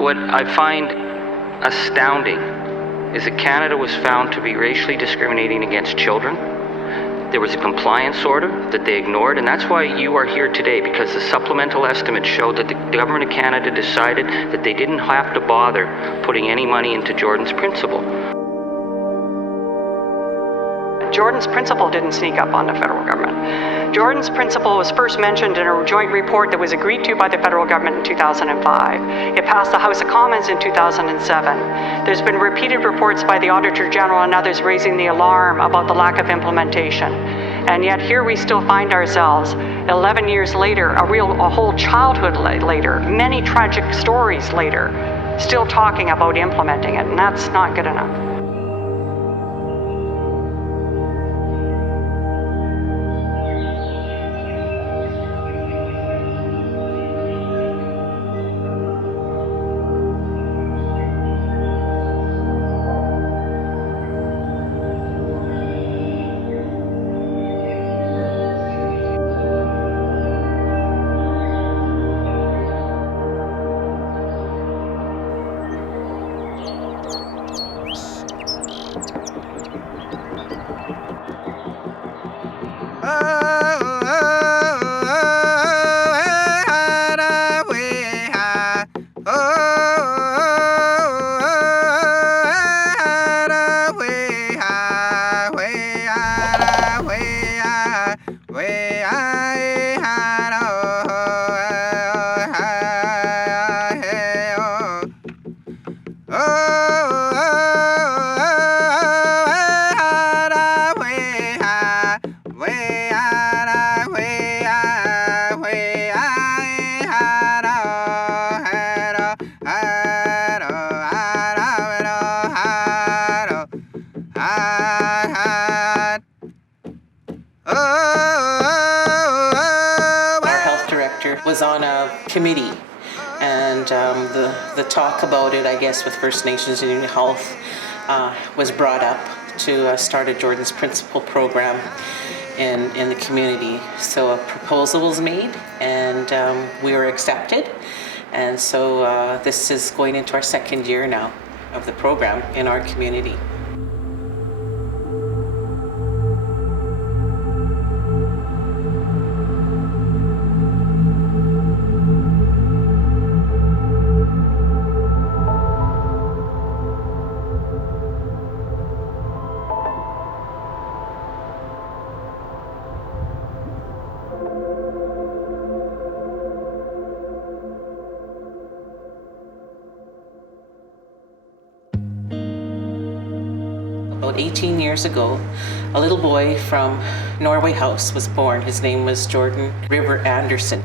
What I find astounding is that Canada was found to be racially discriminating against children. There was a compliance order that they ignored, and that's why you are here today, because the supplemental estimates showed that the government of Canada decided that they didn't have to bother putting any money into Jordan's principal. Jordan's principal didn't sneak up on the federal government. Jordan's principal was first mentioned in a joint report that was agreed to by the federal government in 2005. It passed the House of Commons in 2007. There's been repeated reports by the Auditor General and others raising the alarm about the lack of implementation. And yet here we still find ourselves 11 years later, a whole childhood later, many tragic stories later, still talking about implementing it, and that's not good enough. Was on a committee, and the talk about it, I guess, with First Nations and Health was brought up to start a Jordan's Principle program in the community. So a proposal was made, and we were accepted, and so this is going into our second year now of the program in our community. About 18 years ago, a little boy from Norway House was born. His name was Jordan River Anderson.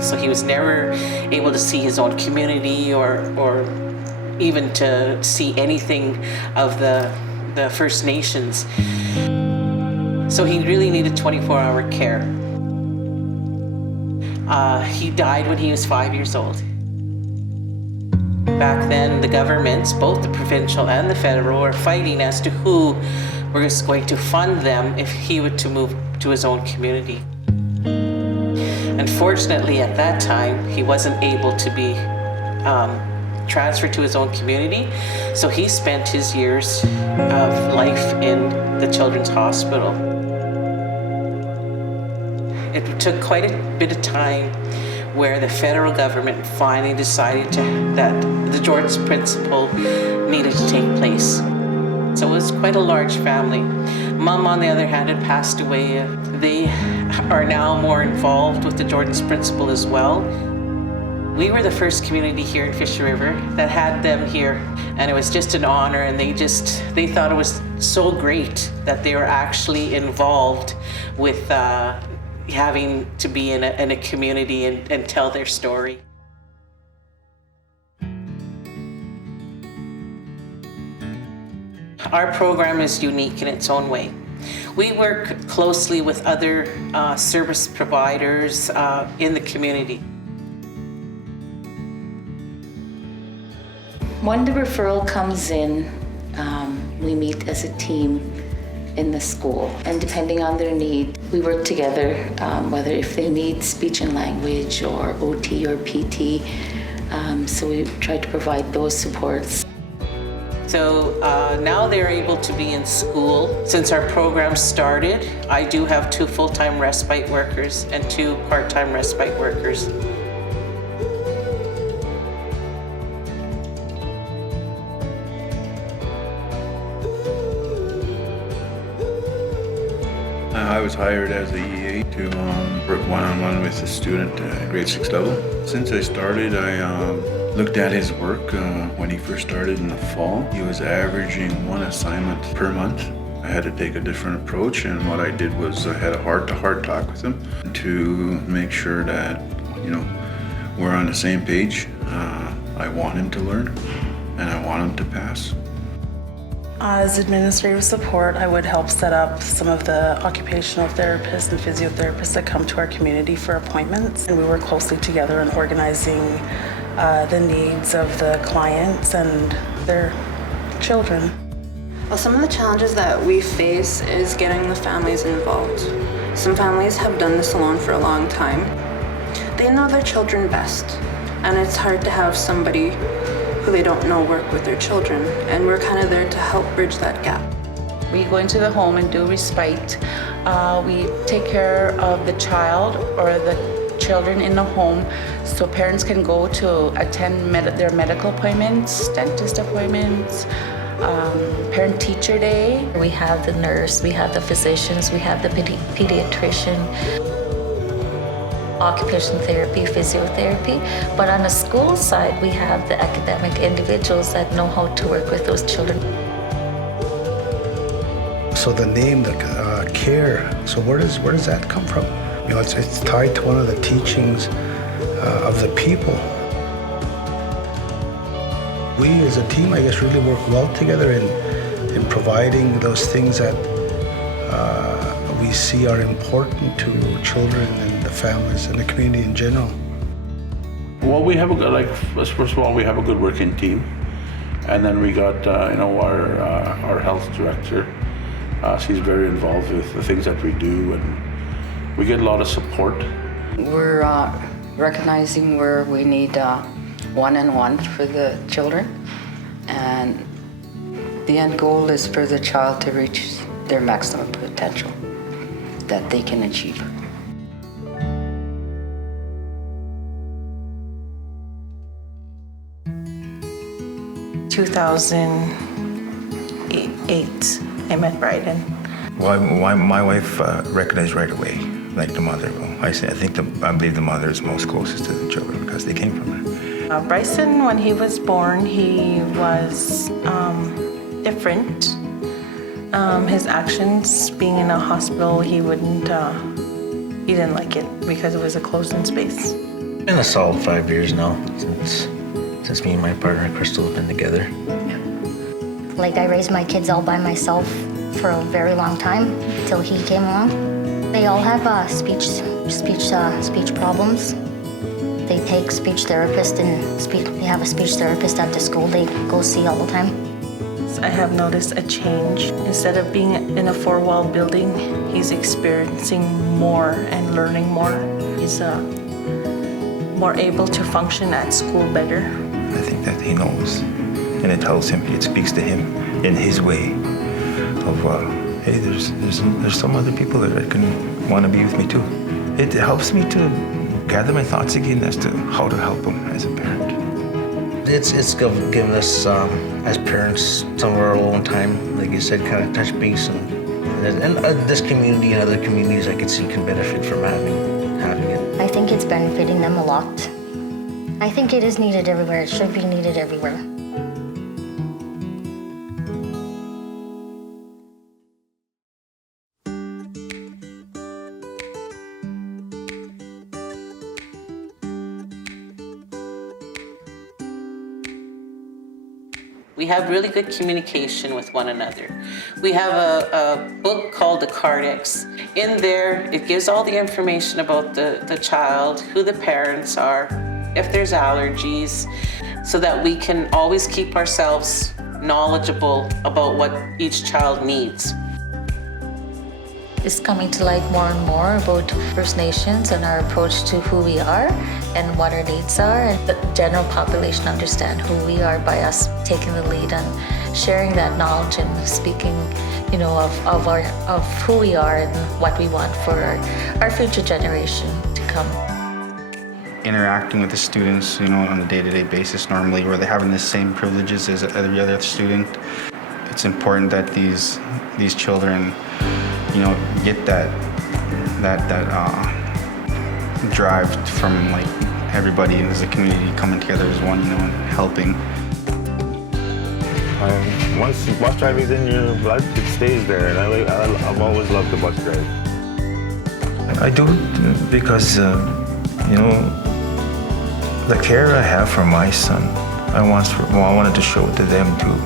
So he was never able to see his own community or even to see anything of the First Nations. So he really needed 24-hour care. He died when he was 5 years old. Back then, the governments, both the provincial and the federal, were fighting as to who was going to fund them if he were to move to his own community. Unfortunately, at that time, he wasn't able to be transferred to his own community, so he spent his years of life in the Children's Hospital. It took quite a bit of time where the federal government finally decided that the Jordan's Principle needed to take place. So it was quite a large family. Mom, on the other hand, had passed away. They are now more involved with the Jordan's Principle as well. We were the first community here in Fisher River that had them here, and it was just an honor, and they thought it was so great that they were actually involved with having to be in a community and tell their story. Our program is unique in its own way. We work closely with other service providers in the community. When the referral comes in, we meet as a team in the school, and depending on their need, we work together, whether if they need speech and language or OT or PT, So we try to provide those supports. So now they're able to be in school. Since our program started, I do have 2 full-time respite workers and 2 part-time respite workers. I was hired as a EA to work one-on-one with a student at grade 6 level. Since I started, I looked at his work when he first started in the fall. He was averaging 1 assignment per month. I had to take a different approach, and what I did was I had a heart-to-heart talk with him to make sure that, we're on the same page. I want him to learn, and I want him to pass. As administrative support, I would help set up some of the occupational therapists and physiotherapists that come to our community for appointments. And we work closely together in organizing the needs of the clients and their children. Well, some of the challenges that we face is getting the families involved. Some families have done this alone for a long time. They know their children best, and it's hard to have somebody who they don't know work with their children, and we're kind of there to help bridge that gap. We go into the home and do respite. We take care of the child or the children in the home so parents can go to attend their medical appointments, dentist appointments, parent-teacher day. We have the nurse, we have the physicians, we have the pediatrician, occupational therapy, physiotherapy, but on the school side, we have the academic individuals that know how to work with those children. So the name, the care, so where does that come from? It's tied to one of the teachings of the people. We as a team, I guess, really work well together in providing those things that we see are important to children and the families and the community in general. Well, we have first of all, we have a good working team, and then we got our health director. She's very involved with the things that we do, and we get a lot of support. We're recognizing where we need one-on-one for the children, and the end goal is for the child to reach their maximum potential that they can achieve. In 2008, I met Bryden. Well, my wife recognized right away, like the mother. I believe the mother is most closest to the children because they came from her. Bryson, when he was born, he was different. His actions, being in a hospital, he didn't like it because it was a closed-in space. It's been a solid 5 years now since me and my partner Crystal have been together. Like, I raised my kids all by myself for a very long time till he came along. They all have speech problems. They take speech therapists they have a speech therapist at the school they go see all the time. I have noticed a change. Instead of being in a 4-wall building, he's experiencing more and learning more. He's more able to function at school better. I think that he knows, and it tells him, it speaks to him in his way of, hey, there's some other people that can want to be with me too. It helps me to gather my thoughts again as to how to help him as a parent. It's given us, as parents, some of our alone time, like you said, kind of touch base, and this community and other communities I could see can benefit from having it. I think it's benefiting them a lot. I think it is needed everywhere. It should be needed everywhere. We have really good communication with one another. We have a book called the Cardex. In there, it gives all the information about the child, who the parents are, if there's allergies, so that we can always keep ourselves knowledgeable about what each child needs. is coming to light more and more about First Nations and our approach to who we are and what our needs are, and the general population understand who we are by us taking the lead and sharing that knowledge and speaking, of who we are and what we want for our future generation to come. Interacting with the students, on a day-to-day basis normally, where they're having the same privileges as every other student. It's important that these children, get that drive from like everybody as a community coming together as one, and helping. Once bus driving is in your blood, it stays there, and I've always loved the bus drive. I do because, the care I have for my son, I wanted to show it to them too.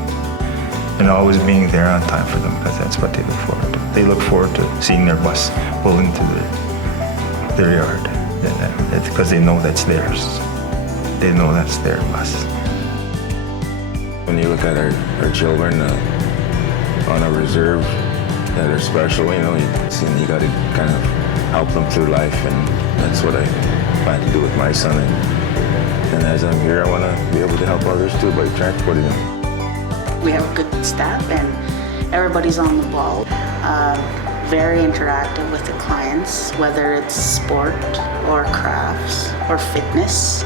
And always being there on time for them, because that's what they look forward to. They look forward to seeing their bus pull into their yard, because they know that's theirs. They know that's their bus. When you look at our children on a reserve that are special, you got to kind of help them through life, and that's what I plan to do with my son. And as I'm here, I want to be able to help others too by transporting them. We have a good staff and everybody's on the ball. Very interactive with the clients, whether it's sport or crafts or fitness.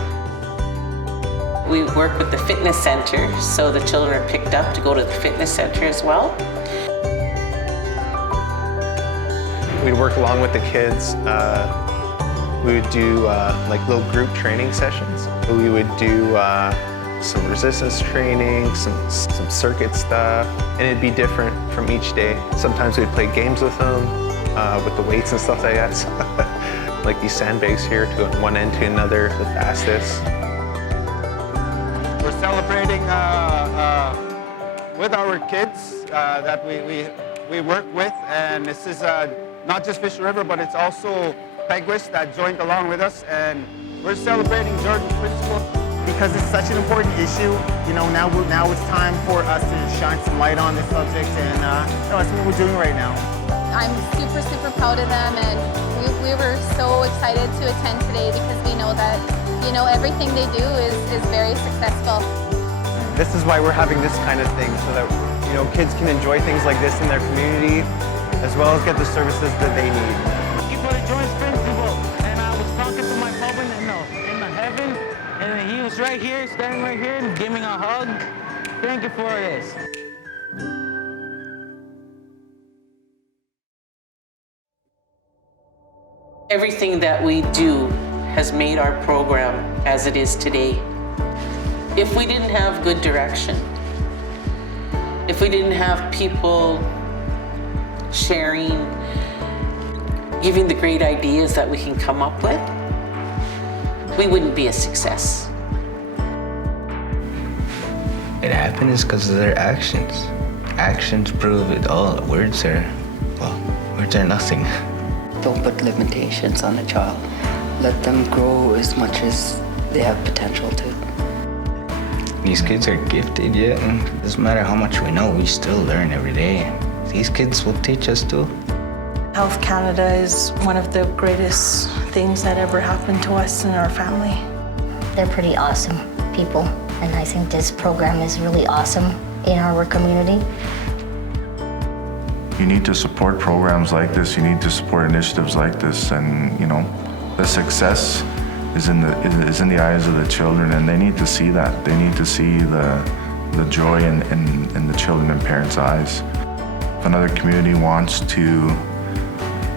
We work with the fitness center, so the children are picked up to go to the fitness center as well. We'd work along with the kids. We would do like little group training sessions. We would do some resistance training, some circuit stuff, and it'd be different from each day. Sometimes we'd play games with them, with the weights and stuff like that. So, like these sandbags here, to one end to another, the fastest. We're celebrating with our kids that we work with, and this is not just Fish River, but it's also Peguis that joined along with us, and we're celebrating Jordan's principle. Because it's such an important issue, now it's time for us to shine some light on this subject, and that's what we're doing right now. I'm super, super proud of them, and we were so excited to attend today because we know that, everything they do is very successful. This is why we're having this kind of thing, so that, kids can enjoy things like this in their community, as well as get the services that they need. Thank you for the joint principle, and I was talking to my papa in the heaven, and he was right here, standing right here, and giving a hug. Thank you for this. Everything that we do has made our program as it is today. If we didn't have good direction, if we didn't have people sharing, giving the great ideas that we can come up with, we wouldn't be a success. It happens because of their actions. Actions prove it all. Words are nothing. Don't put limitations on a child. Let them grow as much as they have potential to. These kids are gifted, yeah. It doesn't matter how much we know, we still learn every day. These kids will teach us too. Health Canada is one of the greatest things that ever happened to us and our family. They're pretty awesome people, and I think this program is really awesome in our community. You need to support programs like this, you need to support initiatives like this, and the success is in the eyes of the children, and they need to see that. They need to see the joy in the children and parents' eyes. If another community wants to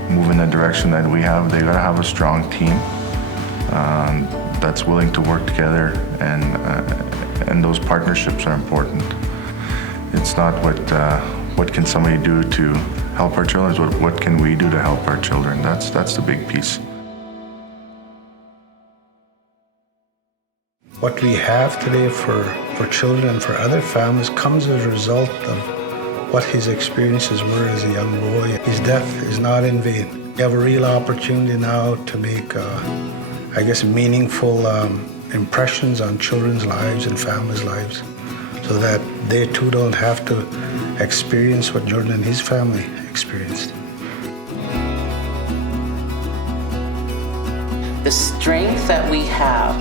move in the direction that we have, they gotta have a strong team that's willing to work together, and those partnerships are important. It's not what can somebody do to help our children, it's what can we do to help our children. That's the big piece. What we have today for children and for other families comes as a result of what his experiences were as a young boy. His death is not in vain. We have a real opportunity now to make, meaningful impressions on children's lives and families' lives, so that they too don't have to experience what Jordan and his family experienced. The strength that we have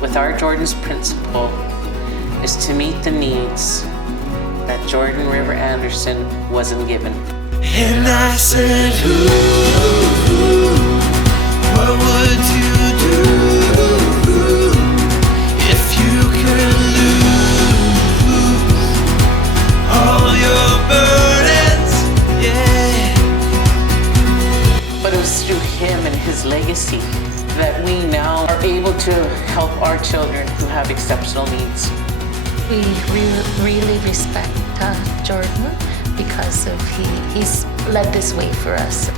with our Jordan's principle is to meet the needs that Jordan River Anderson wasn't given. And I said, what would you do if you could lose all your burdens? Yeah. But it was through him and his legacy that we now are able to help our children who have exceptional needs. We really respect Jordan because of he's led this way for us.